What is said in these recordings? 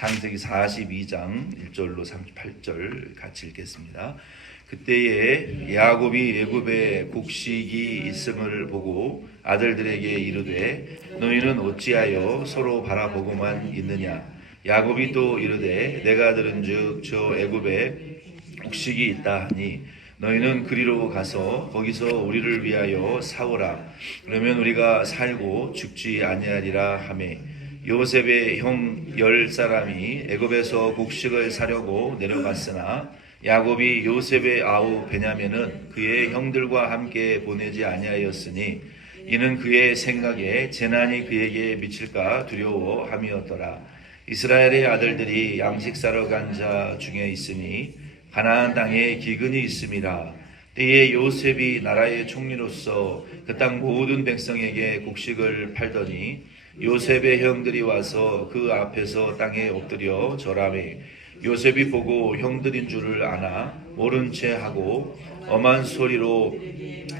창세기 42장 1절로 38절 같이 읽겠습니다. 그때에 야곱이 애굽에 곡식이 있음을 보고 아들들에게 이르되 너희는 어찌하여 서로 바라보고만 있느냐. 야곱이 또 이르되 내가 들은즉 저 애굽에 곡식이 있다 하니 너희는 그리로 가서 거기서 우리를 위하여 사오라. 그러면 우리가 살고 죽지 아니하리라 하매 요셉의 형 10사람이 애굽에서 곡식을 사려고 내려갔으나 야곱이 요셉의 아우 베냐민은 그의 형들과 함께 보내지 아니하였으니 이는 그의 생각에 재난이 그에게 미칠까 두려워함이었더라. 이스라엘의 아들들이 양식 사러 간 자 중에 있으니 가나안 땅에 기근이 있음이라. 때에 요셉이 나라의 총리로서 그 땅 모든 백성에게 곡식을 팔더니 요셉의 형들이 와서 그 앞에서 땅에 엎드려 절하매 요셉이 보고 형들인 줄을 아나 모른 채 하고 엄한 소리로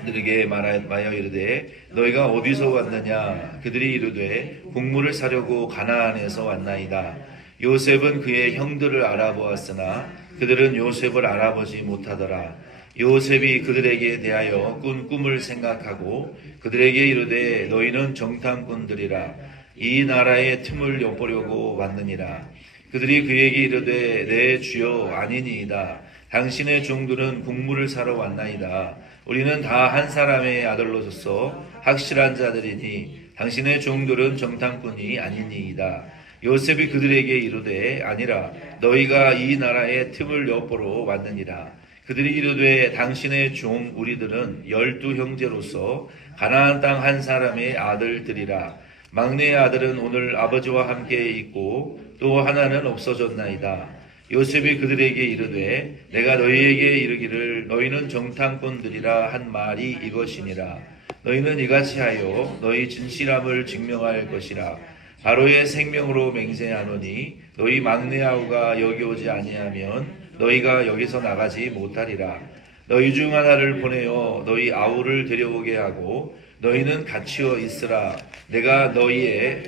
그들에게 말하여 이르되 너희가 어디서 왔느냐. 그들이 이르되 곡물을 사려고 가나안에서 왔나이다. 요셉은 그의 형들을 알아보았으나 그들은 요셉을 알아보지 못하더라. 요셉이 그들에게 대하여 꾼 꿈을 생각하고 그들에게 이르되 너희는 정탐꾼들이라. 이 나라의 틈을 엿보려고 왔느니라. 그들이 그에게 이르되 내 주여 아니니이다. 당신의 종들은 곡물을 사러 왔나이다. 우리는 다 한 사람의 아들로서 확실한 자들이니 당신의 종들은 정탐꾼이 아니니이다. 요셉이 그들에게 이르되 아니라 너희가 이 나라의 틈을 엿보러 왔느니라. 그들이 이르되 당신의 종 우리들은 12 형제로서 가나안 땅 한 사람의 아들들이라. 막내 아들은 오늘 아버지와 함께 있고 또 하나는 없어졌나이다. 요셉이 그들에게 이르되 내가 너희에게 이르기를 너희는 정탐꾼들이라 한 말이 이것이니라. 너희는 이같이 하여 너희 진실함을 증명할 것이라. 바로의 생명으로 맹세하노니 너희 막내 아우가 여기 오지 아니하면 너희가 여기서 나가지 못하리라. 너희 중 하나를 보내어 너희 아우를 데려오게 하고 너희는 갇혀 있으라. 내가 너희의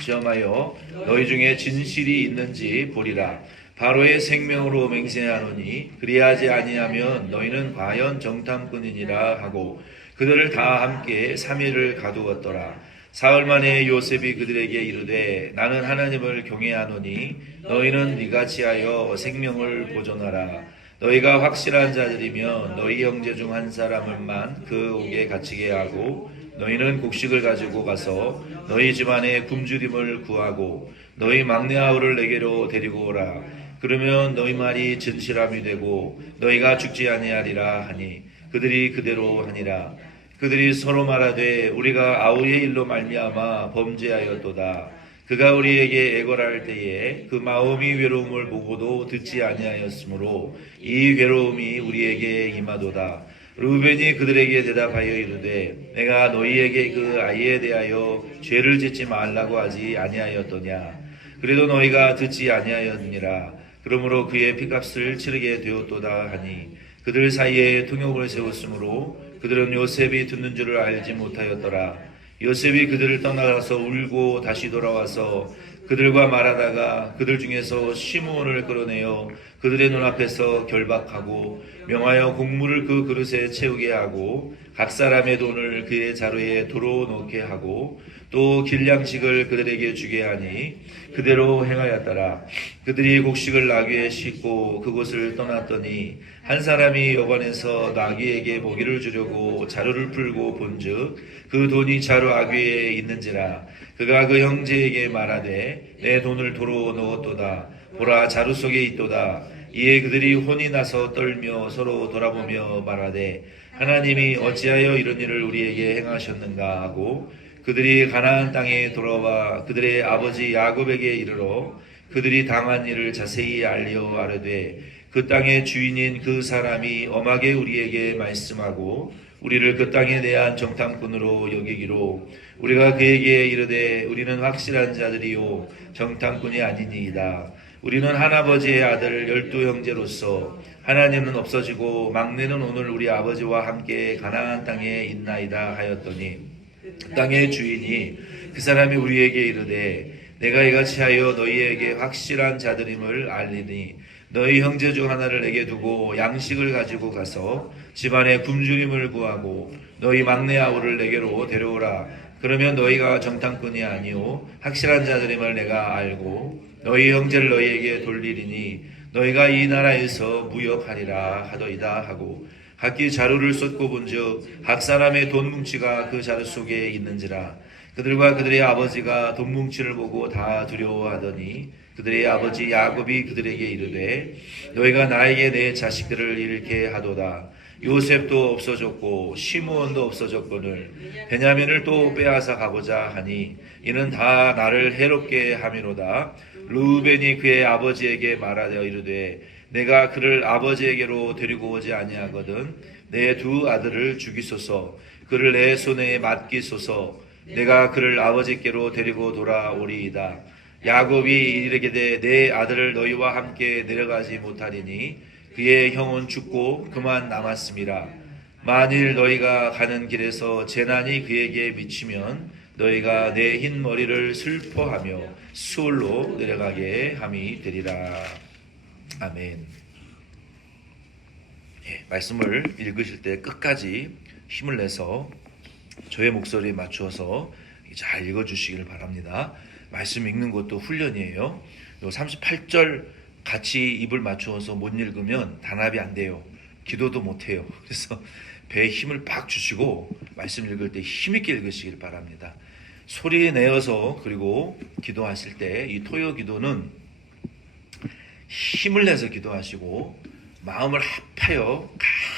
시험하여 너희 중에 진실이 있는지 보리라. 바로의 생명으로 맹세하노니 그리하지 아니하면 너희는 과연 정탐꾼이니라 하고 그들을 다 함께 3일을 가두었더라. 사흘 만에 요셉이 그들에게 이르되 나는 하나님을 경외하노니 너희는 이같이 하여 생명을 보존하라. 너희가 확실한 자들이면 너희 형제 중 한 사람을만 그 옥에 갇히게 하고 너희는 곡식을 가지고 가서 너희 집안에 굶주림을 구하고 너희 막내 아우를 내게로 데리고 오라. 그러면 너희 말이 진실함이 되고 너희가 죽지 아니하리라 하니 그들이 그대로 하니라. 그들이 서로 말하되 우리가 아우의 일로 말미암아 범죄하였도다. 그가 우리에게 애걸할 때에 그 마음이 외로움을 보고도 듣지 아니하였으므로 이 괴로움이 우리에게 임하도다. 르우벤이 그들에게 대답하여 이르되 내가 너희에게 그 아이에 대하여 죄를 짓지 말라고 하지 아니하였더냐. 그래도 너희가 듣지 아니하였느니라. 그러므로 그의 피값을 치르게 되었도다 하니 그들 사이에 통역을 세웠으므로 그들은 요셉이 듣는 줄을 알지 못하였더라. 요셉이 그들을 떠나가서 울고 다시 돌아와서 그들과 말하다가 그들 중에서 시므온을 끌어내어 그들의 눈앞에서 결박하고 명하여 곡물을 그 그릇에 채우게 하고 각 사람의 돈을 그의 자루에 도로 놓게 하고 또 길양식을 그들에게 주게 하니 그대로 행하였더라. 그들이 곡식을 나귀에 싣고 그곳을 떠났더니 한 사람이 여관에서 나귀에게 먹이를 주려고 자루를 풀고 본즉 그 돈이 자루 아귀에 있는지라. 그가 그 형제에게 말하되 내 돈을 도로 넣었도다. 보라 자루 속에 있도다. 이에 그들이 혼이 나서 떨며 서로 돌아보며 말하되 하나님이 어찌하여 이런 일을 우리에게 행하셨는가 하고 그들이 가나안 땅에 돌아와 그들의 아버지 야곱에게 이르러 그들이 당한 일을 자세히 알려 아뢰되 그 땅의 주인인 그 사람이 엄하게 우리에게 말씀하고 우리를 그 땅에 대한 정탐꾼으로 여기기로 우리가 그에게 이르되 우리는 확실한 자들이요 정탐꾼이 아니니이다. 우리는 한아버지의 아들 12 형제로서 하나님은 없어지고 막내는 오늘 우리 아버지와 함께 가나안 땅에 있나이다 하였더니 그 땅의 주인이 그 사람이 우리에게 이르되 내가 이같이 하여 너희에게 확실한 자들임을 알리니 너희 형제 중 하나를 내게 두고 양식을 가지고 가서 집안에 굶주림을 구하고 너희 막내 아우를 내게로 데려오라. 그러면 너희가 정탐꾼이 아니오 확실한 자들임을 내가 알고 너희 형제를 너희에게 돌리리니 너희가 이 나라에서 무역하리라 하더이다 하고 각기 자루를 쏟고 본즉 각 사람의 돈 뭉치가 그 자루 속에 있는지라. 그들과 그들의 아버지가 돈 뭉치를 보고 다 두려워하더니 그들의 아버지 야곱이 그들에게 이르되 너희가 나에게 내 자식들을 잃게 하도다. 요셉도 없어졌고 시므온도 없어졌거늘 베냐민을 또 빼앗아 가보자 하니 이는 다 나를 해롭게 함이로다. 르우벤이 그의 아버지에게 말하여 이르되 내가 그를 아버지에게로 데리고 오지 아니하거든 내 두 아들을 죽이소서 그를 내 손에 맡기소서 내가 그를 아버지께로 데리고 돌아오리이다. 야곱이 이르게되 내 아들을 너희와 함께 내려가지 못하리니 그의 형은 죽고 그만 남았음이라. 만일 너희가 가는 길에서 재난이 그에게 미치면 너희가 내 흰 머리를 슬퍼하며 수울로 내려가게 함이 되리라. 아멘. 말씀을 읽으실 때 끝까지 힘을 내서 저의 목소리에 맞추어서 잘 읽어주시기를 바랍니다. 말씀 읽는 것도 훈련이에요. 요 38절 같이 입을 맞추어서 못 읽으면 단합이 안 돼요. 기도도 못 해요. 그래서 배에 힘을 팍 주시고 말씀 읽을 때 힘있게 읽으시길 바랍니다. 소리 내어서 그리고 기도하실 때 이 토요 기도는 힘을 내서 기도하시고 마음을 합하여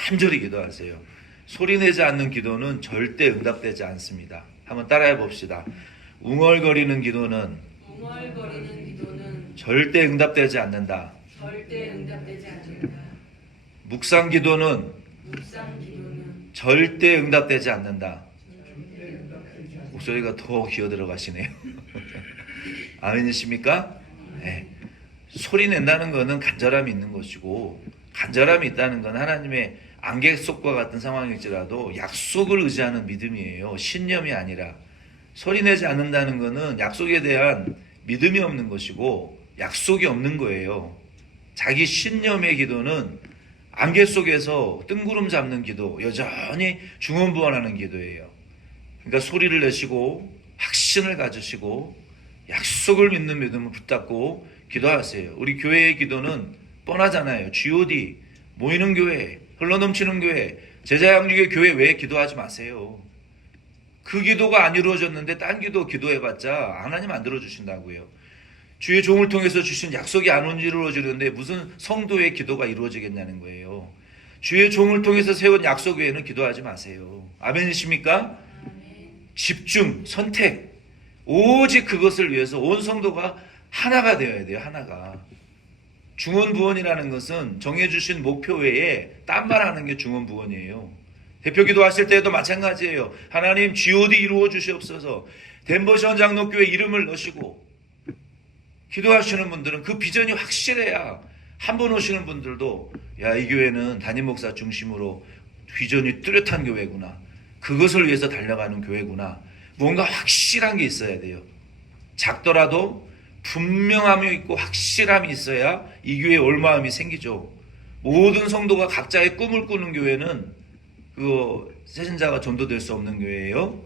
간절히 기도하세요. 소리 내지 않는 기도는 절대 응답되지 않습니다. 한번 따라해 봅시다. 웅얼거리는 기도는 절대 응답되지 않는다. 묵상 기도는 절대 응답되지 않는다. 목소리가 더 기어 들어가시네요. 아멘이십니까? 네. 소리 낸다는 것은 간절함이 있는 것이고 간절함이 있다는 건 하나님의 안개 속과 같은 상황일지라도 약속을 의지하는 믿음이에요. 신념이 아니라. 소리 내지 않는다는 것은 약속에 대한 믿음이 없는 것이고 약속이 없는 거예요. 자기 신념의 기도는 안개 속에서 뜬구름 잡는 기도, 여전히 중언부언하는 기도예요. 그러니까 소리를 내시고 확신을 가지시고 약속을 믿는 믿음을 붙잡고 기도하세요. 우리 교회의 기도는 뻔하잖아요. G.O.D. 모이는 교회, 흘러넘치는 교회, 제자 양육의 교회 외에 기도하지 마세요. 그 기도가 안 이루어졌는데 딴 기도 기도해봤자 하나님 안 들어주신다고요. 주의 종을 통해서 주신 약속이 안 이루어지는데 무슨 성도의 기도가 이루어지겠냐는 거예요. 주의 종을 통해서 세운 약속 외에는 기도하지 마세요. 아멘이십니까? 집중, 선택, 오직 그것을 위해서 온 성도가 하나가 되어야 돼요. 하나가. 중언부언이라는 것은 정해주신 목표 외에 딴 말하는 게 중언부언이에요. 대표 기도하실 때에도 마찬가지예요. 하나님 G.O.D 이루어 주시옵소서. 덴버시 장로교회 이름을 넣으시고 기도하시는 분들은 그 비전이 확실해야 한 번 오시는 분들도 야, 이 교회는 담임 목사 중심으로 비전이 뚜렷한 교회구나. 그것을 위해서 달려가는 교회구나. 뭔가 확실한 게 있어야 돼요. 작더라도 분명함이 있고 확실함이 있어야 이 교회에 올 마음이 생기죠. 모든 성도가 각자의 꿈을 꾸는 교회는 그 세신자가 전도될 수 없는 교회예요.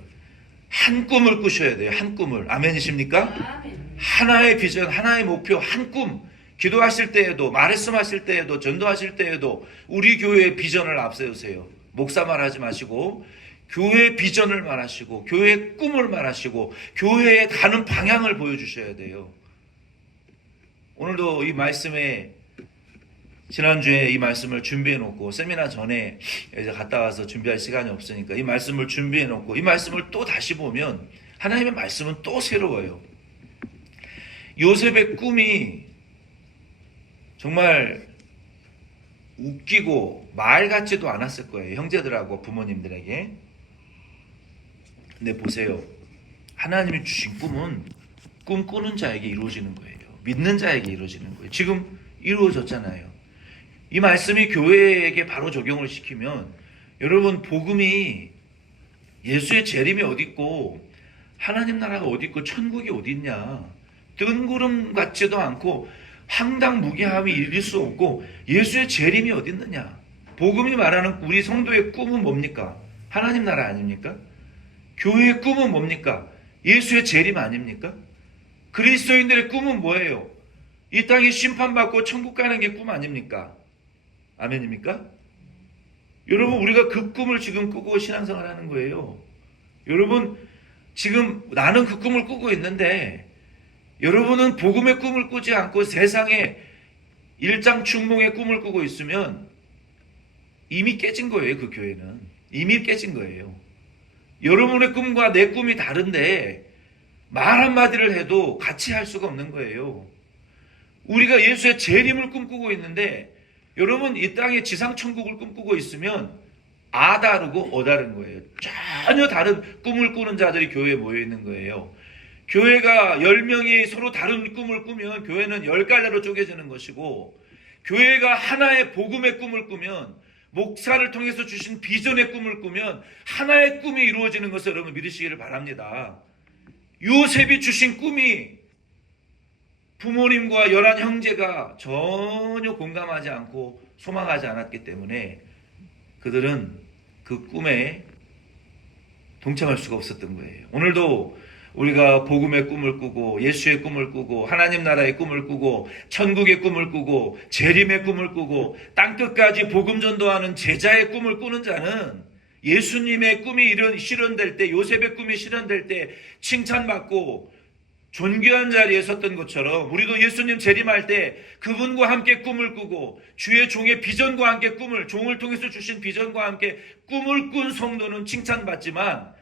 한 꿈을 꾸셔야 돼요. 한 꿈을. 아멘이십니까? 하나의 비전, 하나의 목표, 한 꿈. 기도하실 때에도, 말씀하실 때에도, 전도하실 때에도 우리 교회의 비전을 앞세우세요. 목사만 하지 마시고 교회의 비전을 말하시고 교회의 꿈을 말하시고 교회에 가는 방향을 보여주셔야 돼요. 오늘도 이 말씀에 지난주에 이 말씀을 준비해 놓고 세미나 전에 이제 갔다 와서 준비할 시간이 없으니까 이 말씀을 준비해 놓고 이 말씀을 또 다시 보면 하나님의 말씀은 또 새로워요. 요셉의 꿈이 정말 웃기고 말 같지도 않았을 거예요. 형제들하고 부모님들에게. 근데 보세요. 하나님이 주신 꿈은 꿈 꾸는 자에게 이루어지는 거예요. 믿는 자에게 이루어지는 거예요. 지금 이루어졌잖아요. 이 말씀이 교회에게 바로 적용을 시키면 여러분 복음이 예수의 재림이 어디 있고 하나님 나라가 어디 있고 천국이 어디 있냐 뜬구름 같지도 않고 황당무계함이 이를 수 없고 예수의 재림이 어디 있느냐? 복음이 말하는 우리 성도의 꿈은 뭡니까? 하나님 나라 아닙니까? 교회의 꿈은 뭡니까? 예수의 재림 아닙니까? 그리스도인들의 꿈은 뭐예요? 이 땅에 심판받고 천국 가는 게 꿈 아닙니까? 아멘입니까? 여러분, 우리가 그 꿈을 지금 꾸고 신앙생활 하는 거예요. 여러분, 지금 나는 그 꿈을 꾸고 있는데 여러분은 복음의 꿈을 꾸지 않고 세상의 일장춘몽의 꿈을 꾸고 있으면 이미 깨진 거예요. 그 교회는 이미 깨진 거예요. 여러분의 꿈과 내 꿈이 다른데 말 한마디를 해도 같이 할 수가 없는 거예요. 우리가 예수의 재림을 꿈꾸고 있는데 여러분, 이 땅의 지상천국을 꿈꾸고 있으면 다르고 다른 거예요. 전혀 다른 꿈을 꾸는 자들이 교회에 모여 있는 거예요. 교회가 10명이 서로 다른 꿈을 꾸면 교회는 10갈래로 쪼개지는 것이고, 교회가 하나의 복음의 꿈을 꾸면, 목사를 통해서 주신 비전의 꿈을 꾸면 하나의 꿈이 이루어지는 것을 여러분 믿으시기를 바랍니다. 요셉이 주신 꿈이 부모님과 11 형제가 전혀 공감하지 않고 소망하지 않았기 때문에 그들은 그 꿈에 동참할 수가 없었던 거예요. 오늘도 우리가 복음의 꿈을 꾸고 예수의 꿈을 꾸고 하나님 나라의 꿈을 꾸고 천국의 꿈을 꾸고 재림의 꿈을 꾸고 땅끝까지 복음 전도하는 제자의 꿈을 꾸는 자는 예수님의 꿈이 실현될 때, 요셉의 꿈이 실현될 때 칭찬받고 존귀한 자리에 섰던 것처럼 우리도 예수님 재림할 때 그분과 함께 꿈을 꾸고 주의 종의 비전과 함께 종을 통해서 주신 비전과 함께 꿈을 꾼 성도는 칭찬받지만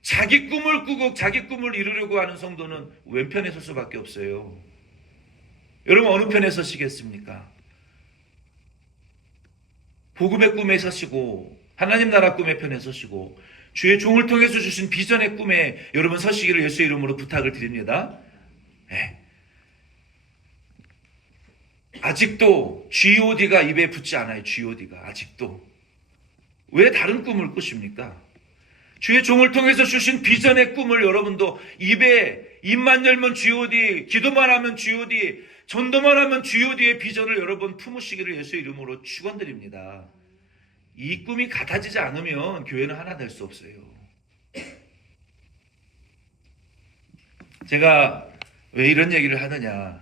자기 꿈을 꾸고 자기 꿈을 이루려고 하는 성도는 왼편에 설 수밖에 없어요. 여러분, 어느 편에 서시겠습니까? 복음의 꿈에 서시고 하나님 나라 꿈의 편에 서시고 주의 종을 통해서 주신 비전의 꿈에 여러분 서시기를 예수의 이름으로 부탁을 드립니다. 네. 아직도 GOD가 입에 붙지 않아요. GOD가 아직도. 왜 다른 꿈을 꾸십니까? 주의 종을 통해서 주신 비전의 꿈을 여러분도 입만 열면 GOD, 기도만 하면 GOD, 전도만 하면 GOD의 비전을 여러분 품으시기를 예수의 이름으로 축원드립니다. 이 꿈이 같아지지 않으면 교회는 하나 될 수 없어요. 제가 왜 이런 얘기를 하느냐?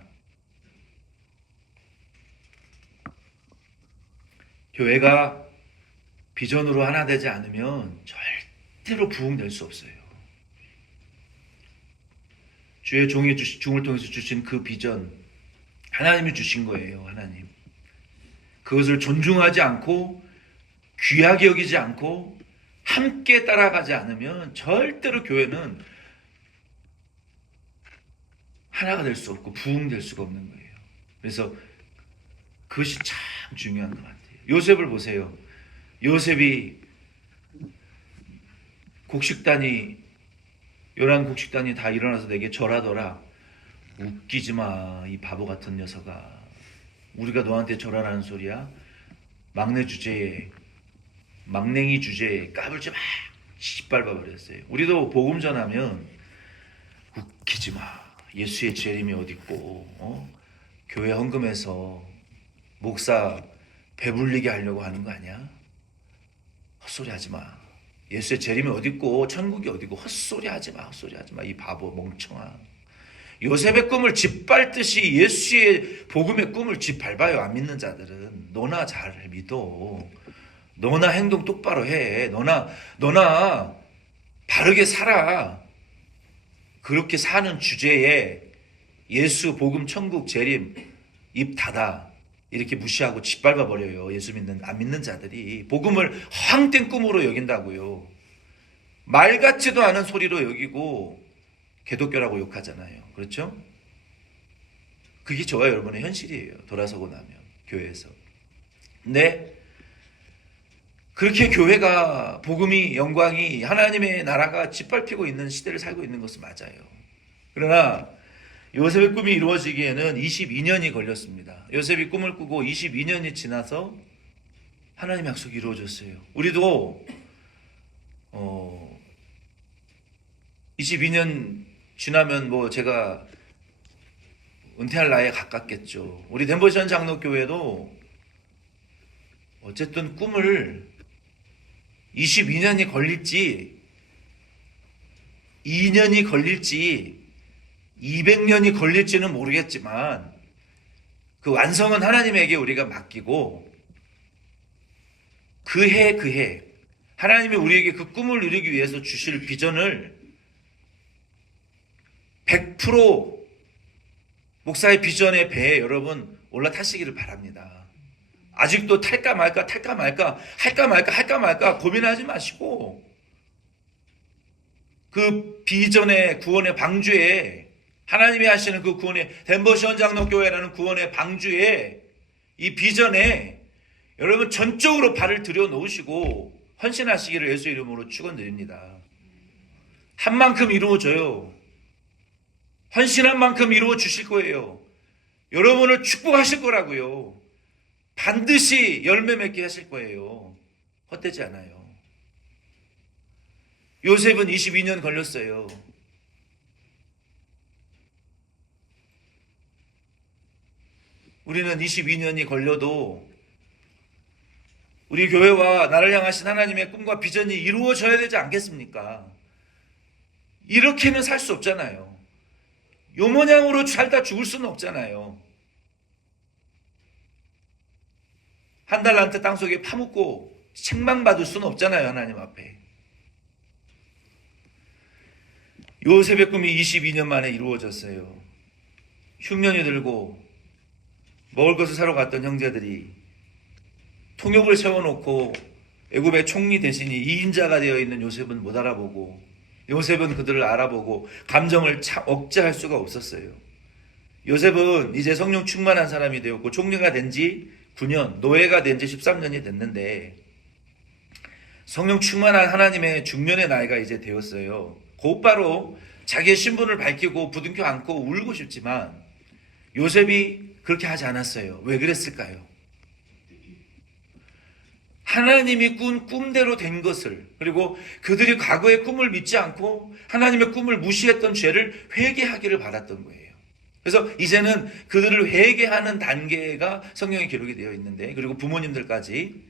교회가 비전으로 하나 되지 않으면 절대로 부흥될 수 없어요. 주의 종을 통해서 주신 그 비전, 하나님이 주신 거예요. 하나님. 그것을 존중하지 않고 귀하게 여기지 않고 함께 따라가지 않으면 절대로 교회는 하나가 될 수 없고 부흥될 수가 없는 거예요. 그래서 그것이 참 중요한 것 같아요. 요셉을 보세요. 요셉이 요란 곡식단이 다 일어나서 내게 절하더라. 웃기지 마, 이 바보 같은 녀석아. 우리가 너한테 절하라는 소리야? 막냉이 주제에 까불지 마. 짓밟아 버렸어요. 우리도 복음 전하면 웃기지 마. 예수의 재림이 어디 있고, 교회 헌금해서 목사 배불리게 하려고 하는 거 아니야? 헛소리 하지 마. 예수의 재림이 어디 있고 천국이 어디 있고 헛소리 하지 마. 이 바보 멍청아. 요셉의 꿈을 짓밟듯이 예수의 복음의 꿈을 짓밟아요. 안 믿는 자들은. 너나 잘 믿어. 너나 행동 똑바로 해. 너나 바르게 살아. 그렇게 사는 주제에 예수, 복음, 천국, 재림 입 닫아. 이렇게 무시하고 짓밟아 버려요. 안 믿는 자들이. 복음을 헛된 꿈으로 여긴다고요. 말 같지도 않은 소리로 여기고 개독교라고 욕하잖아요. 그렇죠? 그게 저와 여러분의 현실이에요. 돌아서고 나면 교회에서. 근데 그렇게 교회가 복음이 영광이 하나님의 나라가 짓밟히고 있는 시대를 살고 있는 것은 맞아요. 그러나 요셉의 꿈이 이루어지기에는 22년이 걸렸습니다. 요셉이 꿈을 꾸고 22년이 지나서 하나님의 약속이 이루어졌어요. 우리도 22년 지나면 제가 은퇴할 나이에 가깝겠죠. 우리 덴버시안 장로교회도 어쨌든 꿈을 22년이 걸릴지 2년이 걸릴지 200년이 걸릴지는 모르겠지만 그 완성은 하나님에게 우리가 맡기고 그 해 하나님이 우리에게 그 꿈을 이루기 위해서 주실 비전을 100% 목사의 비전의 배에 여러분 올라타시기를 바랍니다. 아직도 탈까 말까 할까 말까 고민하지 마시고 그 비전의 구원의 방주에 하나님이 하시는 그 구원의 덴버시안 장로교회라는 구원의 방주에 이 비전에 여러분 전적으로 발을 들여놓으시고 헌신하시기를 예수 이름으로 축원드립니다. 한 만큼 이루어져요. 헌신한 만큼 이루어 주실 거예요. 여러분을 축복하실 거라고요. 반드시 열매 맺게 하실 거예요. 헛되지 않아요. 요셉은 22년 걸렸어요. 우리는 22년이 걸려도 우리 교회와 나를 향하신 하나님의 꿈과 비전이 이루어져야 되지 않겠습니까? 이렇게는 살 수 없잖아요. 요 모양으로 살다 죽을 수는 없잖아요. 한 달란트 땅속에 파묻고 책망받을 수는 없잖아요. 하나님 앞에. 요셉의 꿈이 22년 만에 이루어졌어요. 흉년이 들고 먹을 것을 사러 갔던 형제들이 통역을 세워놓고 애굽의 총리 대신이 2인자가 되어 있는 요셉은 못 알아보고 요셉은 그들을 알아보고 감정을 억제할 수가 없었어요. 요셉은 이제 성령 충만한 사람이 되었고 총리가 된 지 9년, 노예가 된 지 13년이 됐는데 성령 충만한 하나님의 중년의 나이가 이제 되었어요. 곧바로 자기의 신분을 밝히고 부둥켜 안고 울고 싶지만 요셉이 그렇게 하지 않았어요. 왜 그랬을까요? 하나님이 꾼 꿈대로 된 것을, 그리고 그들이 과거의 꿈을 믿지 않고 하나님의 꿈을 무시했던 죄를 회개하기를 바랐던 거예요. 그래서 이제는 그들을 회개하는 단계가 성경에 기록이 되어 있는데, 그리고 부모님들까지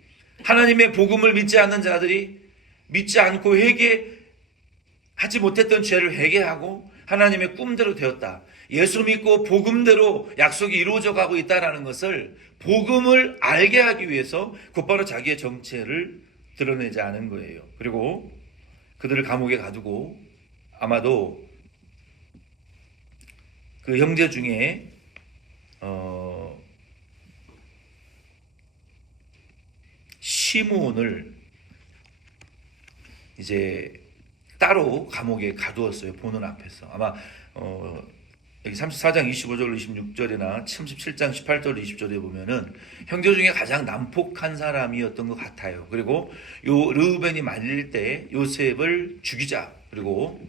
하나님의 복음을 믿지 않는 자들이 믿지 않고 회개하지 못했던 죄를 회개하고 하나님의 꿈대로 되었다. 예수 믿고 복음대로 약속이 이루어져 가고 있다는 것을 복음을 알게 하기 위해서 곧바로 자기의 정체를 드러내지 않은 거예요. 그리고 그들을 감옥에 가두고 아마도 그 형제 중에 시므온을 이제 따로 감옥에 가두었어요. 보는 앞에서. 아마 여기 34장 25절 26절이나 37장 18절 20절에 보면은 형제 중에 가장 난폭한 사람이었던 것 같아요. 그리고 요 르우벤이 말릴 때 요셉을 죽이자. 그리고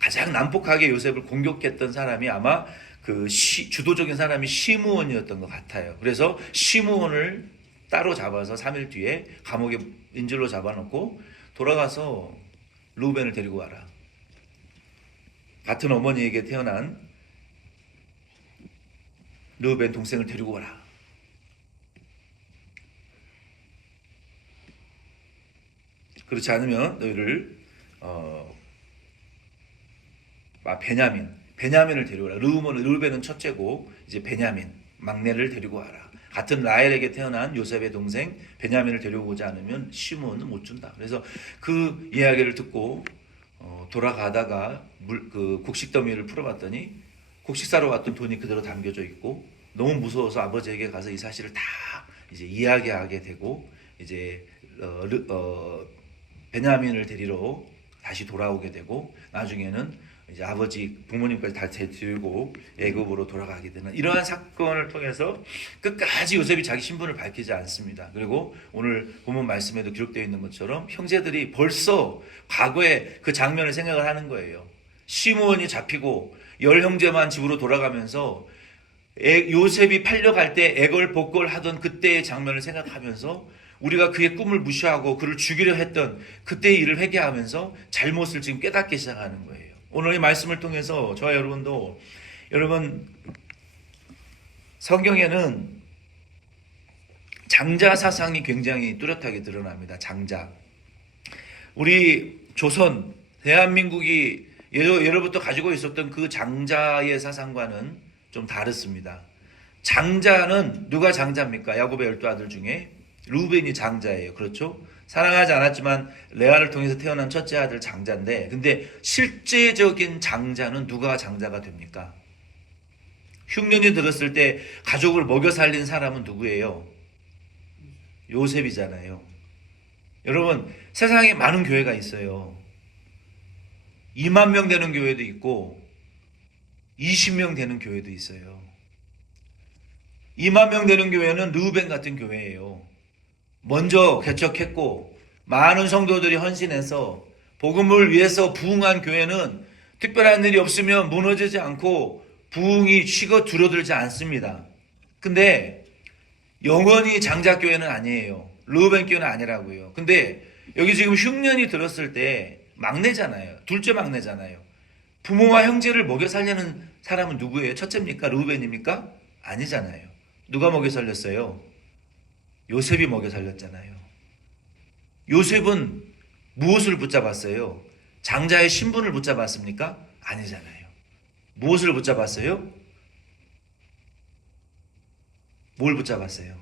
가장 난폭하게 요셉을 공격했던 사람이 아마 그 주도적인 사람이 시므온이었던 것 같아요. 그래서 시므온을 따로 잡아서 3일 뒤에 감옥에 인질로 잡아놓고 돌아가서 르우벤을 데리고 와라. 같은 어머니에게 태어난 르우벤 동생을 데리고 와라. 그렇지 않으면 너희를 베냐민을 데리고 와라. 르우벤은 첫째고 이제 베냐민 막내를 데리고 와라. 같은 라헬에게 태어난 요셉의 동생 베냐민을 데려오지 않으면 시므온은 못 준다. 그래서 그 이야기를 듣고 돌아가다가 그 곡식 더미를 풀어봤더니 곡식 사러 왔던 돈이 그대로 담겨져 있고 너무 무서워서 아버지에게 가서 이 사실을 다 이제 이야기하게 되고 이제 베냐민을 데리러 다시 돌아오게 되고 나중에는 이제 아버지 부모님까지 다 데리고 애굽으로 돌아가게 되는 이러한 사건을 통해서 끝까지 요셉이 자기 신분을 밝히지 않습니다. 그리고 오늘 본문 말씀에도 기록되어 있는 것처럼 형제들이 벌써 과거의 그 장면을 생각을 하는 거예요. 시므온이 잡히고 10형제만 집으로 돌아가면서 요셉이 팔려갈 때 애걸복걸 하던 그때의 장면을 생각하면서 우리가 그의 꿈을 무시하고 그를 죽이려 했던 그때의 일을 회개하면서 잘못을 지금 깨닫기 시작하는 거예요. 오늘 이 말씀을 통해서 저와 여러분도 여러분 성경에는 장자 사상이 굉장히 뚜렷하게 드러납니다. 장자. 우리 조선, 대한민국이 예로부터 가지고 있었던 그 장자의 사상과는 좀 다릅니다. 장자는 누가 장자입니까? 야곱의 12아들 중에 루벤이 장자예요. 그렇죠? 사랑하지 않았지만 레아를 통해서 태어난 첫째 아들 장자인데, 근데 실제적인 장자는 누가 장자가 됩니까? 흉년이 들었을 때 가족을 먹여 살린 사람은 누구예요? 요셉이잖아요. 여러분, 세상에 많은 교회가 있어요. 2만 명 되는 교회도 있고 20명 되는 교회도 있어요. 2만 명 되는 교회는 르우벤 같은 교회예요. 먼저 개척했고 많은 성도들이 헌신해서 복음을 위해서 부흥한 교회는 특별한 일이 없으면 무너지지 않고 부흥이 식어 줄어들지 않습니다. 근데 영원히 장자교회는 아니에요. 르우벤 교회는 아니라고요. 근데 여기 지금 흉년이 들었을 때 막내잖아요. 둘째 막내잖아요. 부모와 형제를 먹여 살리는 사람은 누구예요? 첫째입니까? 르우벤입니까? 아니잖아요. 누가 먹여 살렸어요? 요셉이 먹여 살렸잖아요. 요셉은 무엇을 붙잡았어요? 장자의 신분을 붙잡았습니까? 아니잖아요. 무엇을 붙잡았어요? 뭘 붙잡았어요?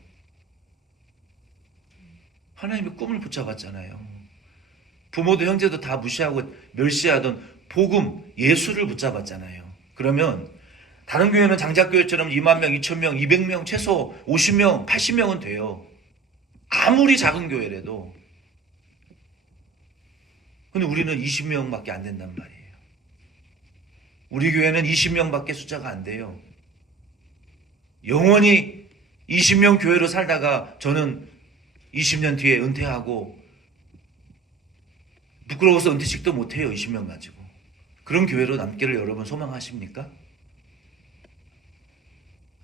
하나님의 꿈을 붙잡았잖아요. 부모도 형제도 다 무시하고 멸시하던 복음, 예수를 붙잡았잖아요. 그러면 다른 교회는 장자교회처럼 2만 명, 2천 명, 200명, 최소 50명, 80명은 돼요. 아무리 작은 교회라도. 근데 우리는 20명밖에 안 된단 말이에요. 우리 교회는 20명밖에 숫자가 안 돼요. 영원히 20명 교회로 살다가 저는 20년 뒤에 은퇴하고 부끄러워서 은퇴식도 못해요. 20명 가지고. 그런 교회로 남기를 여러분 소망하십니까?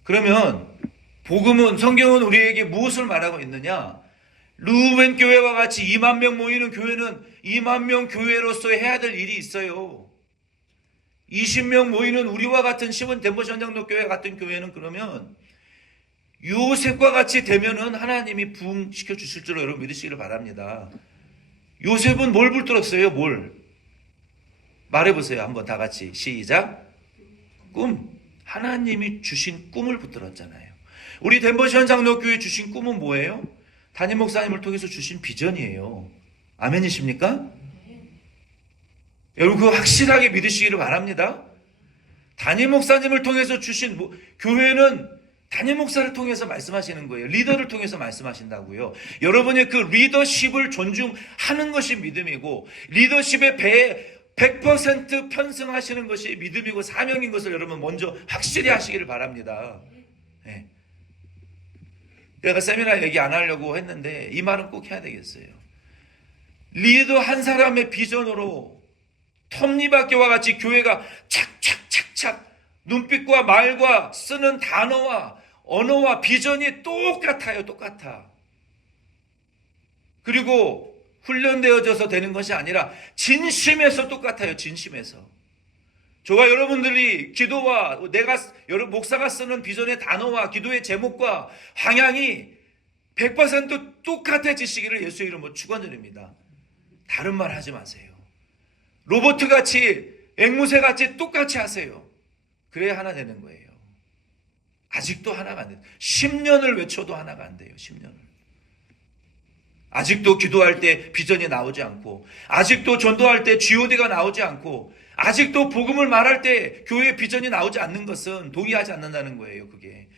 그러면 복음은, 성경은 우리에게 무엇을 말하고 있느냐? 르우벤 교회와 같이 2만 명 모이는 교회는 2만 명 교회로서 해야 될 일이 있어요. 20명 모이는 우리와 같은 시원 덴버시 현장독교회 같은 교회는 그러면 요셉과 같이 되면은 하나님이 부흥시켜 주실 줄 여러분 믿으시기를 바랍니다. 요셉은 뭘 붙들었어요? 뭘? 말해보세요. 한번 다 같이. 시작. 꿈. 하나님이 주신 꿈을 붙들었잖아요. 우리 덴버시 현장독교회 주신 꿈은 뭐예요? 담임 목사님을 통해서 주신 비전이에요. 아멘이십니까? 여러분 그거 확실하게 믿으시기를 바랍니다. 담임 목사님을 통해서 주신 교회는 담임 목사를 통해서 말씀하시는 거예요. 리더를 통해서 말씀하신다고요. 여러분의 그 리더십을 존중하는 것이 믿음이고 리더십의 배에 100% 편승하시는 것이 믿음이고 사명인 것을 여러분 먼저 확실히 하시기를 바랍니다. 네. 내가 세미나 얘기 안 하려고 했는데 이 말은 꼭 해야 되겠어요. 리더 한 사람의 비전으로 톱니바퀴와 같이 교회가 착착착착 눈빛과 말과 쓰는 단어와 언어와 비전이 똑같아요. 똑같아. 그리고 훈련되어져서 되는 것이 아니라 진심에서 똑같아요. 진심에서. 저와 여러분들이 기도와 목사가 쓰는 비전의 단어와 기도의 제목과 방향이 100% 똑같아지시기를 예수의 이름으로 축원드립니다. 다른 말 하지 마세요. 로봇같이 앵무새같이 똑같이 하세요. 그래야 하나 되는 거예요. 아직도 하나가 안 돼요. 10년을 외쳐도 하나가 안 돼요. 10년을. 아직도 기도할 때 비전이 나오지 않고 아직도 전도할 때 GOD가 나오지 않고 아직도 복음을 말할 때 교회의 비전이 나오지 않는 것은 동의하지 않는다는 거예요. 그게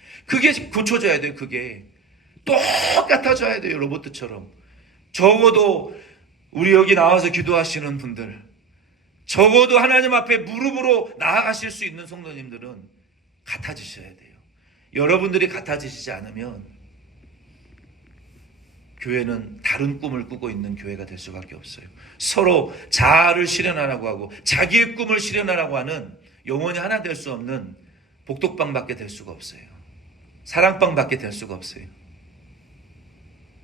고쳐져야 돼요. 그게 똑같아져야 돼요. 로봇처럼. 적어도 우리 여기 나와서 기도하시는 분들, 적어도 하나님 앞에 무릎으로 나아가실 수 있는 성도님들은 같아지셔야 돼요. 여러분들이 같아지시지 않으면 교회는 다른 꿈을 꾸고 있는 교회가 될 수밖에 없어요. 서로 자아를 실현하라고 하고 자기의 꿈을 실현하라고 하는 영원히 하나 될 수 없는 복덕방밖에 될 수가 없어요. 사랑방밖에 될 수가 없어요.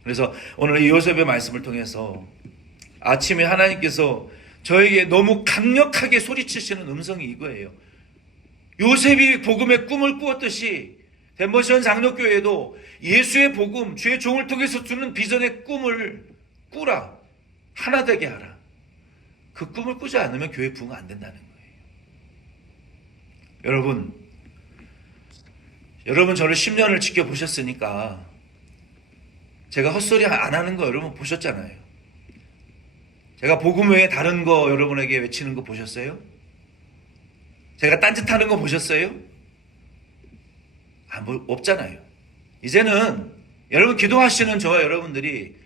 그래서 오늘 이 요셉의 말씀을 통해서 아침에 하나님께서 저에게 너무 강력하게 소리치시는 음성이 이거예요. 요셉이 복음의 꿈을 꾸었듯이 덴버시원 장로교회도 예수의 복음, 주의 종을 통해서 주는 비전의 꿈을 꾸라. 하나 되게 하라. 그 꿈을 꾸지 않으면 교회 부흥 안 된다는 거예요. 여러분 저를 10년을 지켜보셨으니까 제가 헛소리 안 하는 거 여러분 보셨잖아요. 제가 복음 외에 다른 거 여러분에게 외치는 거 보셨어요? 제가 딴짓하는 거 보셨어요? 없잖아요. 이제는 여러분 기도하시는 저와 여러분들이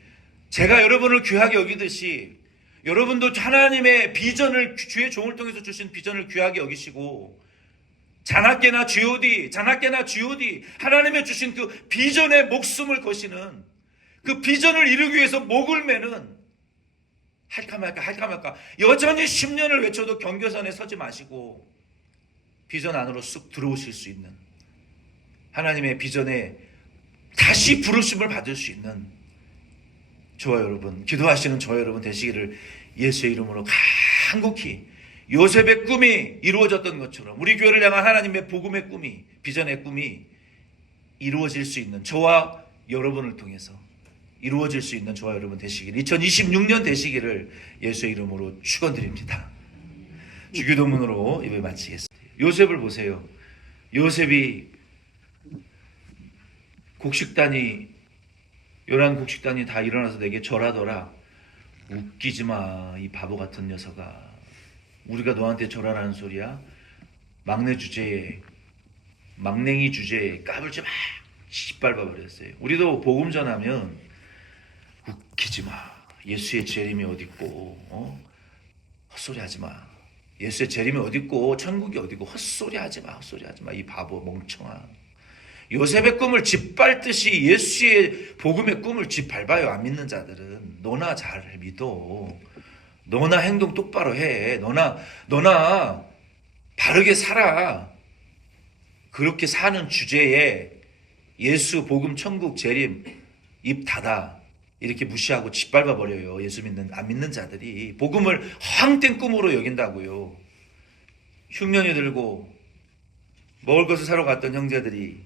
제가 여러분을 귀하게 여기듯이 여러분도 하나님의 비전을, 주의 종을 통해서 주신 비전을 귀하게 여기시고 자나깨나 G.O.D 하나님의 주신 그 비전의 목숨을 거시는 그 비전을 이루기 위해서 목을 매는 할까 말까 여전히 10년을 외쳐도 경계선에 서지 마시고 비전 안으로 쑥 들어오실 수 있는, 하나님의 비전에 다시 부르심을 받을 수 있는 저와 여러분, 기도하시는 저와 여러분 되시기를 예수의 이름으로 간곡히, 요셉의 꿈이 이루어졌던 것처럼 우리 교회를 향한 하나님의 복음의 꿈이, 비전의 꿈이 이루어질 수 있는, 저와 여러분을 통해서 이루어질 수 있는 저와 여러분 되시기를, 2026년 되시기를 예수의 이름으로 축원드립니다. 주기도문으로 예배 마치겠습니다. 요셉을 보세요. 요셉이 요란 곡식단이 다 일어나서 내게 절하더라. 웃기지 마, 이 바보 같은 녀석아. 우리가 너한테 절하라는 소리야? 막내 주제에, 막냉이 주제에 까불지 마. 짓밟아 버렸어요. 우리도 복음 전하면 웃기지 마. 예수의 재림이 어딨고, 헛소리 하지 마. 예수의 재림이 어딨고, 천국이 어딨고, 헛소리 하지 마. 이 바보 멍청아. 요셉의 꿈을 짓밟듯이 예수의 복음의 꿈을 짓밟아요. 안 믿는 자들은. 너나 잘 믿어. 너나 행동 똑바로 해. 너나 바르게 살아. 그렇게 사는 주제에 예수 복음 천국 재림 입 닫아. 이렇게 무시하고 짓밟아 버려요. 안 믿는 자들이 복음을 헛된 꿈으로 여긴다고요. 흉년이 들고 먹을 것을 사러 갔던 형제들이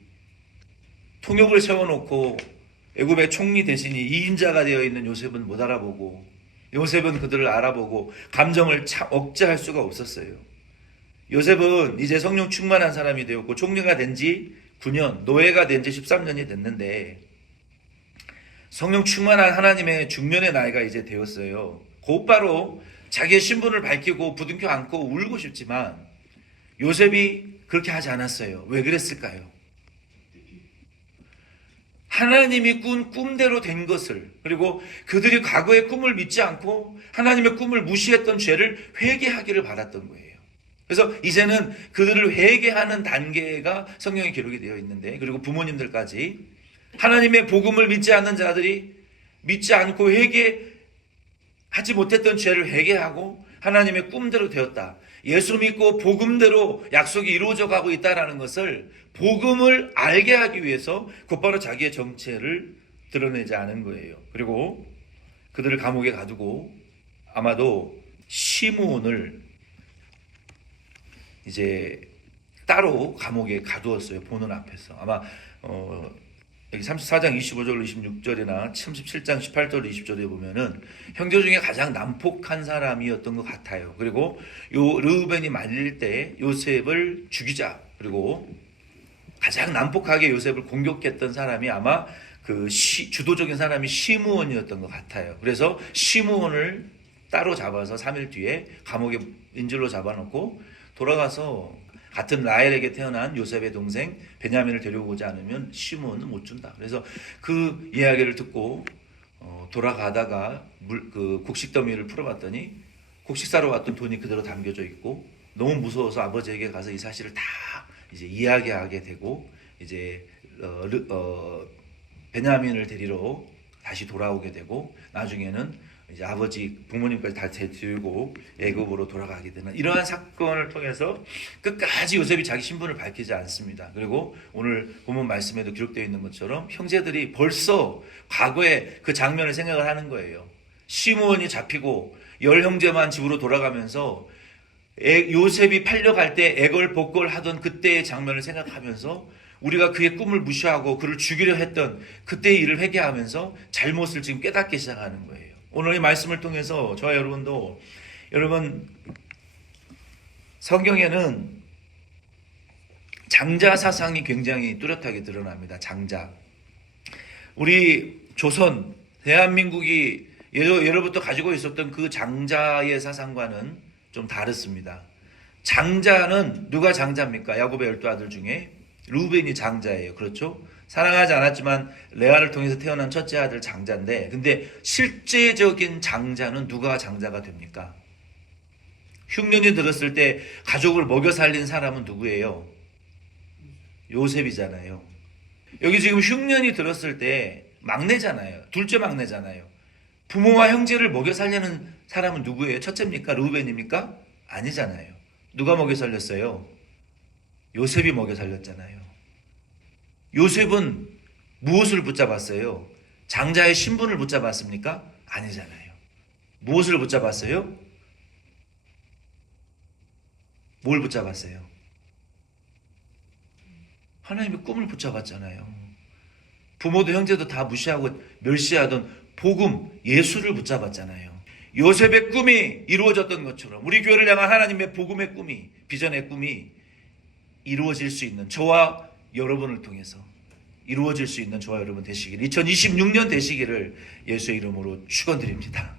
통역을 세워놓고 애굽의 총리 대신이 2인자가 되어 있는 요셉은 못 알아보고, 요셉은 그들을 알아보고 감정을 억제할 수가 없었어요. 요셉은 이제 성령 충만한 사람이 되었고 총리가 된 지 9년, 노예가 된 지 13년이 됐는데 성령 충만한 하나님의 중년의 나이가 이제 되었어요. 곧바로 자기의 신분을 밝히고 부둥켜 안고 울고 싶지만 요셉이 그렇게 하지 않았어요. 왜 그랬을까요? 하나님이 꾼 꿈대로 된 것을, 그리고 그들이 과거의 꿈을 믿지 않고 하나님의 꿈을 무시했던 죄를 회개하기를 바랐던 거예요. 그래서 이제는 그들을 회개하는 단계가 성경에 기록이 되어 있는데, 그리고 부모님들까지 하나님의 복음을 믿지 않는 자들이 믿지 않고 회개하지 못했던 죄를 회개하고 하나님의 꿈대로 되었다. 예수 믿고 복음대로 약속이 이루어져 가고 있다는 것을, 복음을 알게 하기 위해서 곧바로 자기의 정체를 드러내지 않은 거예요. 그리고 그들을 감옥에 가두고 아마도 시므온을 이제 따로 감옥에 가두었어요. 보는 앞에서. 아마 여기 34장 25절 26절이나 37장 18절 20절에 보면은 형제 중에 가장 난폭한 사람이었던 것 같아요. 그리고 요 르우벤이 말릴 때 요셉을 죽이자, 그리고 가장 난폭하게 요셉을 공격했던 사람이 아마 주도적인 사람이 시므온이었던 것 같아요. 그래서 시므온을 따로 잡아서 3일 뒤에 감옥에 인질로 잡아놓고 돌아가서 같은 라헬에게 태어난 요셉의 동생 베냐민을 데려오지 않으면 시므온은 못 준다. 그래서 그 이야기를 듣고 돌아가다가 곡식 더미를 풀어봤더니 곡식 사러 왔던 돈이 그대로 담겨져 있고, 너무 무서워서 아버지에게 가서 이 사실을 다 이제 이야기하게 되고, 이제 베냐민을 데리러 다시 돌아오게 되고, 나중에는 이제 아버지 부모님까지 다 데리고 애굽으로 돌아가게 되는 이러한 사건을 통해서 끝까지 요셉이 자기 신분을 밝히지 않습니다. 그리고 오늘 본문 말씀에도 기록되어 있는 것처럼 형제들이 벌써 과거의 그 장면을 생각을 하는 거예요. 시므온이 잡히고 10형제만 집으로 돌아가면서 요셉이 팔려갈 때 애걸복걸 하던 그때의 장면을 생각하면서 우리가 그의 꿈을 무시하고 그를 죽이려 했던 그때의 일을 회개하면서 잘못을 지금 깨닫기 시작하는 거예요. 오늘 이 말씀을 통해서 저와 여러분도 여러분 성경에는 장자 사상이 굉장히 뚜렷하게 드러납니다. 장자. 우리 조선 대한민국이 예로부터 가지고 있었던 그 장자의 사상과는 좀 다릅니다. 장자는 누가 장자입니까? 야곱의 12아들 중에 루벤이 장자예요. 그렇죠? 사랑하지 않았지만 레아를 통해서 태어난 첫째 아들 장자인데, 근데 실제적인 장자는 누가 장자가 됩니까? 흉년이 들었을 때 가족을 먹여 살린 사람은 누구예요? 요셉이잖아요. 여기 지금 흉년이 들었을 때 막내잖아요. 둘째 막내잖아요. 부모와 형제를 먹여 살리는 사람은 누구예요? 첫째입니까? 루벤입니까? 아니잖아요. 누가 먹여 살렸어요? 요셉이 먹여 살렸잖아요. 요셉은 무엇을 붙잡았어요? 장자의 신분을 붙잡았습니까? 아니잖아요. 무엇을 붙잡았어요? 뭘 붙잡았어요? 하나님의 꿈을 붙잡았잖아요. 부모도 형제도 다 무시하고 멸시하던 복음, 예수를 붙잡았잖아요. 요셉의 꿈이 이루어졌던 것처럼 우리 교회를 향한 하나님의 복음의 꿈이, 비전의 꿈이 이루어질 수 있는 저와 여러분을 통해서 이루어질 수 있는 저와 여러분 되시기를, 2026년 되시기를 예수의 이름으로 축원드립니다.